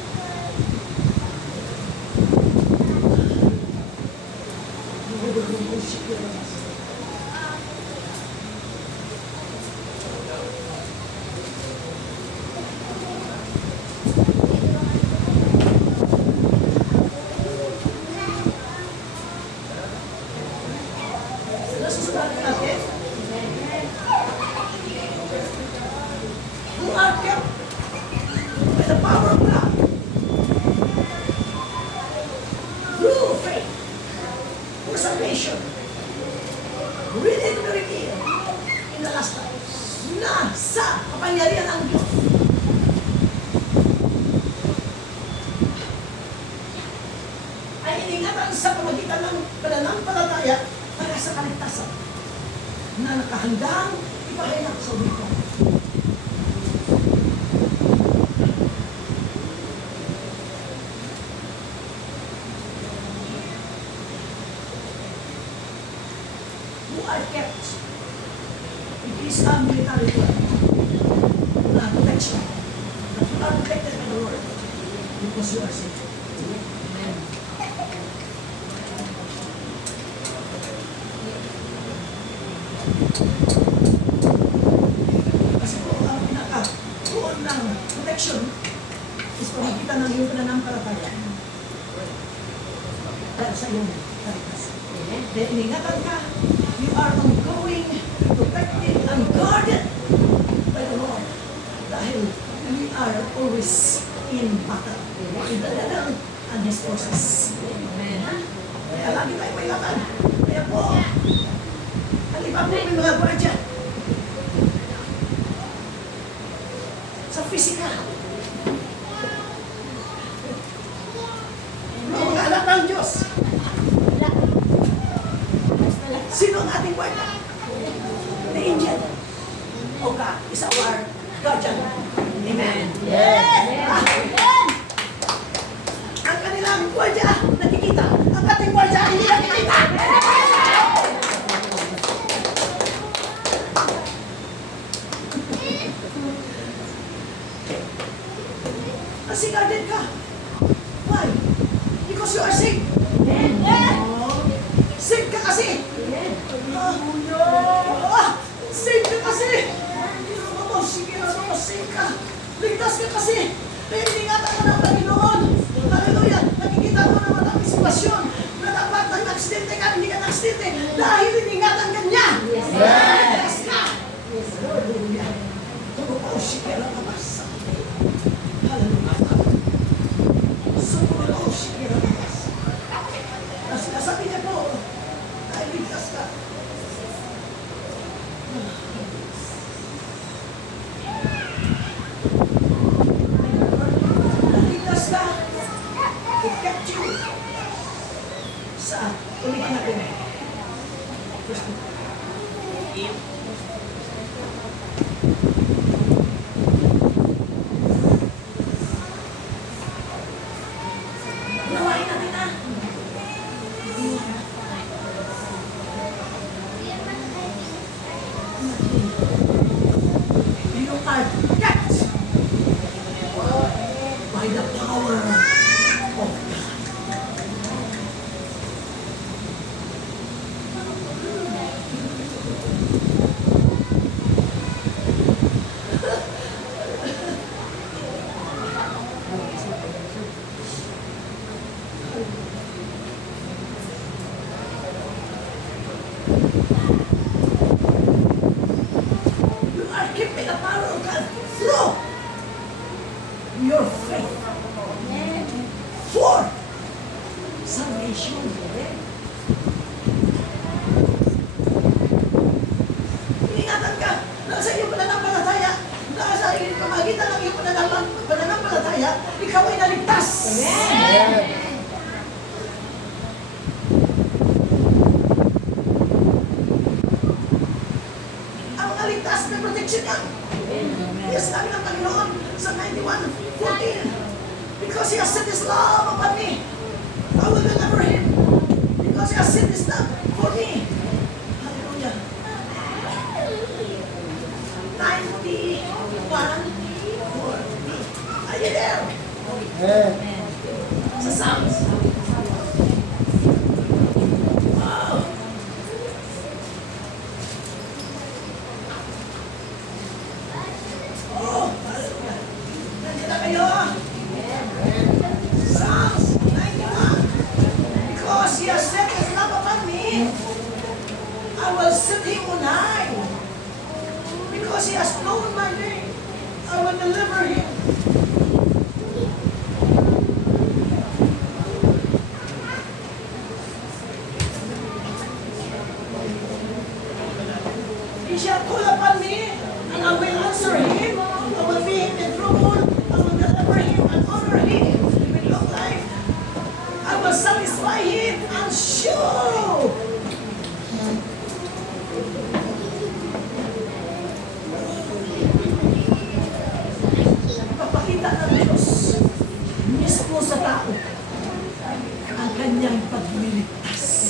Nasusunod natin. Who are kept by the power of God through faith for salvation, ready to be revealed in the last time, na sa kapangyarihan ng Diyos. Ay iningatan sa pamagitan ng pananampalataya para sa kaligtasan na nakahandang ipahinak sa wiko. Who are kept in this military world na protection, that you are protected by the Lord because you are saved. pamagitan ng iyong pananampalataya. Dahil sa iyong kaligtasan. Dahil iningatan ka, you are ongoing, protected, and guarded by the Lord. Dahil we are always in battle. In the devil and his forces. Kaya lagi tayo may laban. Kaya po, halipin mo yung mga gwardiya. Sa physical. Mga anak ng Diyos. Sino ang ating gwardiya? The angel. O God is our guardian. Amen. Ang kanilang gwardiya nakikita. Ang ating gwardiya hindi nakikita. Kasi guarded ka. Why? Because you are sick. Sick ka kasi. Sick ka kasi. Sick ka. Ligtas ka kasi. Kaya iningatan ka ng Panginoon. Hallelujah. Nakikita mo naman ang sitwasyon na dapat nag-aksidente ka, hindi ka nag-aksidente dahil iningatan ka niya. Yes ka. Hallelujah. Turukoshikera na basa. Hallelujah. Turukoshikera na basa. Kasi nasabi niya po, dahil ligtas ka. Saan? Ulitin natin. Nawain natin na. You are kept by the power of God. You are keeping the power of God through your faith for salvation. Ingatan ka, nasa iyong pananampalataya, nasa iyong pamagitan ng iyong pananampalataya, ikaw ay naligtas. Ang naligtas na protection niya. Yes, sabi ng Panginoon sa 91:14. Because He has set His love upon me, I will deliver Him. Because He has set His love for me. Hallelujah. 91:40. Are you there? Sa Psalms. Wow. Oh, hallelujah. Nandiyan na kayo. Psalms 91. Because He has set His love upon me, I will set Him on high. Because He has known my name, I will deliver Him. He shall call upon me, and I will answer him. I will be him in trouble. I will deliver him and honor him with long life. I will satisfy him and show. Papakita ng Diyos mismo sa tao ang kanyang pagliligtas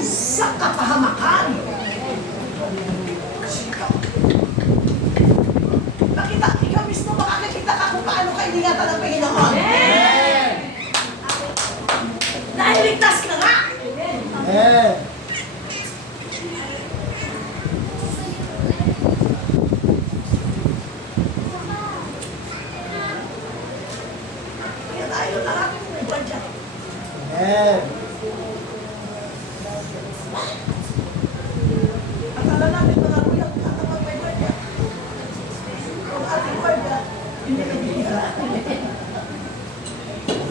sa kapahamakan. Nakita, ikaw mismo makakakita ka kung paano ka iningatan ng Panginoon. Dahil ligtas ka nga. gwardiya. Amen. Akala namin mga kuya, kapag may gwardiya. Kung ating gwardiya, hindi nabibigla.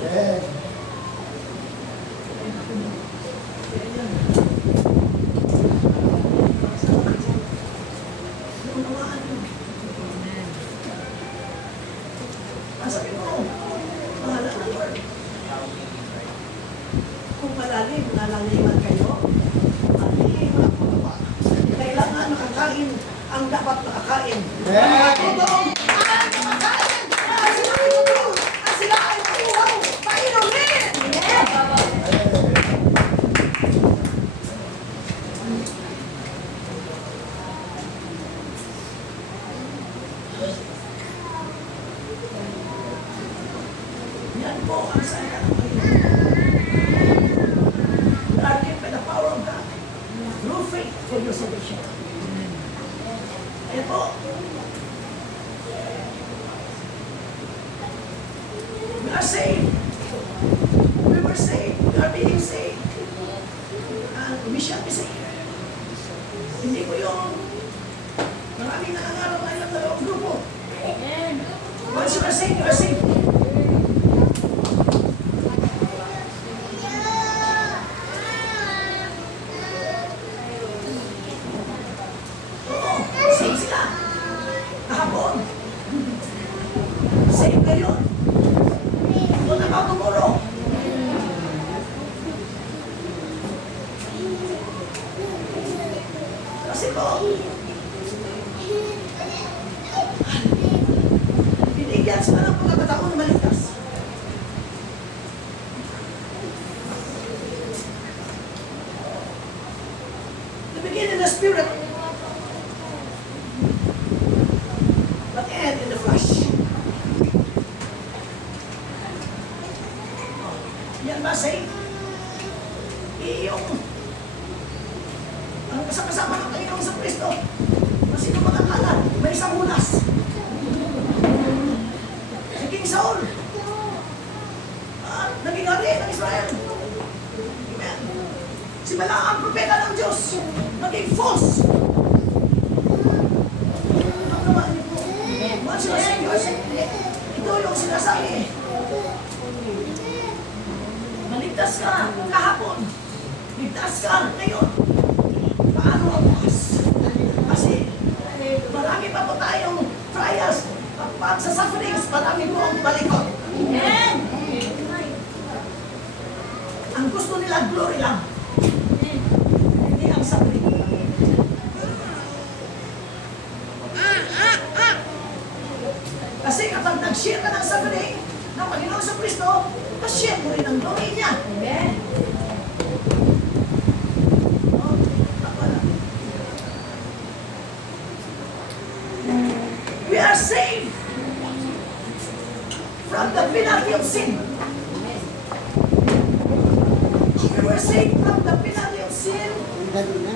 Amen. Naunawaan mo. Ang sabi mo, bahala na Lord. Kung nalaliman kayo, maliman po ba? Kailangan makakain ang dapat makakain. Amen. Totoong ang makakain. At sila ay tutulog. At sila ay mauhaw. Painumin. Yan po ang saya ng Panginoon. You are given by the power of God through faith for your salvation. Ayan po. We are saved. We were saved. We are being saved. And we shall be saved. Hindi ko yung maraming nangangarap ngayon ng dalawang grupo. Once you are saved, you are saved. Oo, saved sila. Kahapon. Saved ngayon. What about tomorrow? Kasi po, binigyan sila ng pagkakataon na maligtas. To begin in the spirit, but end in the flesh. Yan ba say? Iyong ang kasama ng Panginoon sa Kristo. Kasi kung makakala, may isang unas. Si King Saul. Naging hari ng Israel. Amen. Si Balaam, propeta ng Diyos. Naging false. Ang naman niyo po. Once you are saved, you are saved. Ito yung sinasabi. Maligtas ka kahapon. Ligtas ka ngayon. Paano ang bukas? Kasi marami pa po tayong trials. Pag sa sufferings, marami po ang balikot. Amen! Ang gusto nila, glory lang. Hindi ang suffering. Kasi kapag nag-share ka ng suffering ng Panginoon sa Kristo, na-share mo rin ang glory niya. Amen. We are saved from the penalty of sin. We were saved from the penalty of sin.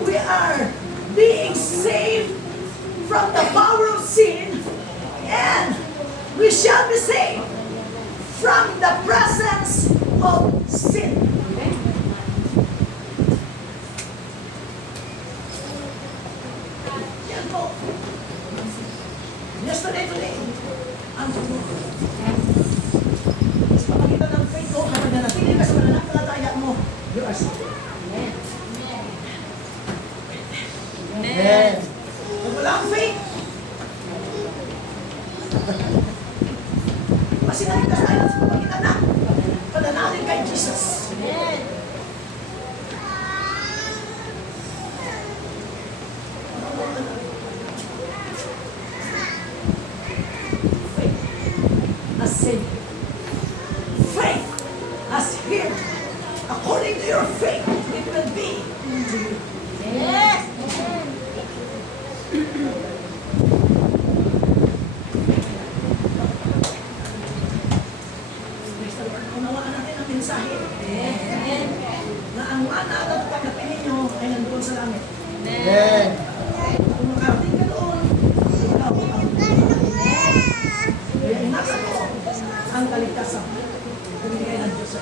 We are being saved from the power of sin. And we shall be saved from the presence of sin. Yan po. Yesterday, today, ang tumutuloy. Sa pamagitan ng faith ko, kapag nanatili ka sa mananampalataya mo, you are saved. Amen. Kung wala ang faith, masinaligtas tayo sa pamagitan ng pananalig kay Jesus. Faith has saved. Faith has healed. According to your faith, it will be to you. Yes. Praise the Lord. Unawaan natin ang mensahe Amen. na ang mana at tanggapin ninyo ay nandun sa langit. Amen. Kung makarating ka doon, ikaw ang kaya ingatan mo ang kaligtasan. Binigay ng Diyos.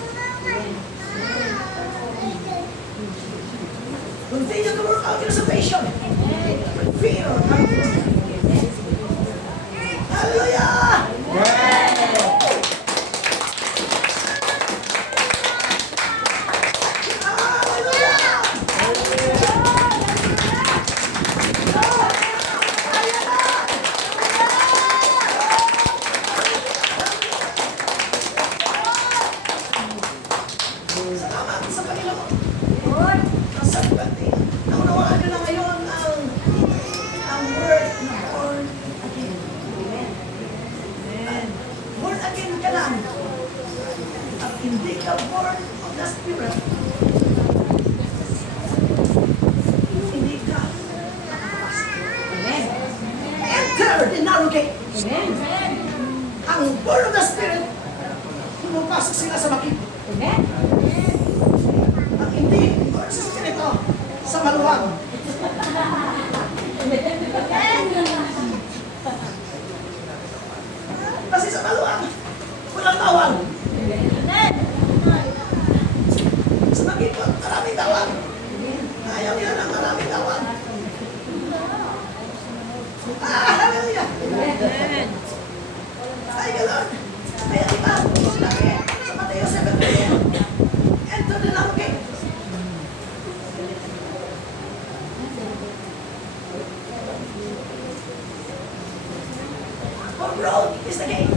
Continue to work out your salvation. Fear. Hallelujah! Salamat sa Panginoon. Naunawaan nyo na ngayon ang word na born again. Born again ka lang. At hindi ka born of the Spirit. Hindi ka nakapasok. Enter the narrow gate. Ang born of the Spirit, pumapasok sila sa makip. At hindi born sa Espiritu, sa maluwag. Kasi sa maluwag, walang tawag. Sa makipot, maraming tawag. Ayaw nila ng maraming tawag. Hallelujah! Ay, galon! Kaya diba, sinabi sa Mateo 7:20, enter the narrow gate. For broad is the gate.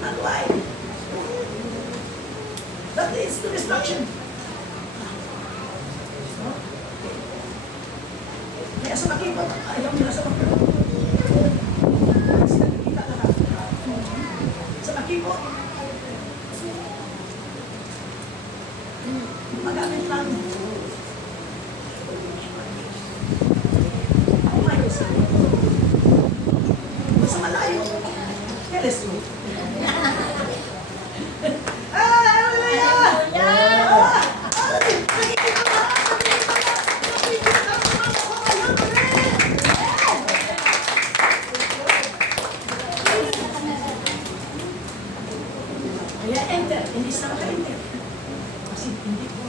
Not wide. That leads to destruction. Kaya sa makipot, ayaw nila sa makipot. Kasi nakikita lahat. Sa makipot, magamit lang. Umayos. Sa malayo, telescope. Hallelujah! Nakikita ba? Kaya enter, hindi sa maka-enter. Kasi hindi ko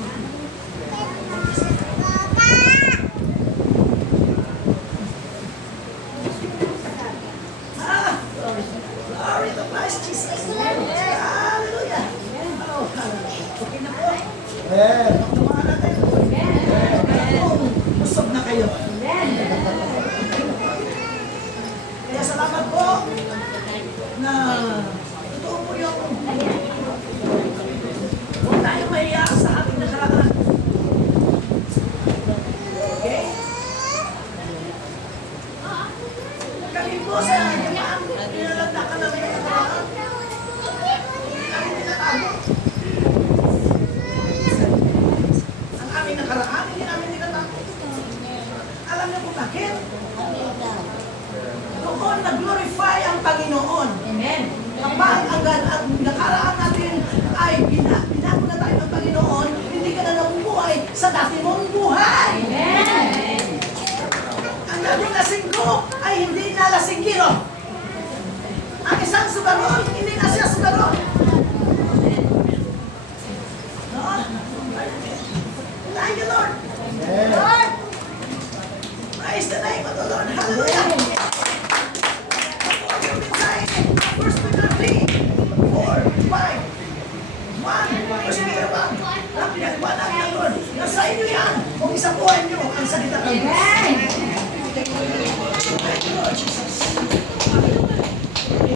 glory to Christ Jesus. Hallelujah. Oh, hallelujah. Okay na po. Tumahan natin. Kung busog na kayo. Kaya salamat po na totoo po yung huwag tayong mahiya sa ating nakaraan. Okay? Kami po sa Japan, nilalagdakan namin yung nakaraan. Hindi namin tinatago. Ang aming nakaraan, hindi namin tinatago. Alam niyo po bakit? Doon nag-glorify ang Panginoon. Kapag ang nakaraan natin ay binago na tayo ng Panginoon, hindi ka na nabubuhay sa dati mong buhay. Ang dating lasinggo ay hindi na lasinggiro. Ang isang sugaron, hindi na siya sugaron. No? Thank you, Lord. Lord, praise the name of the Lord. Hallelujah. First Peter 3, 4, 5, 1, First Peter 1. Napinagbanag ng Lord. Nasa inyo yan kung isabuhay nyo ang salita ng Diyos. Thank you, Lord Jesus.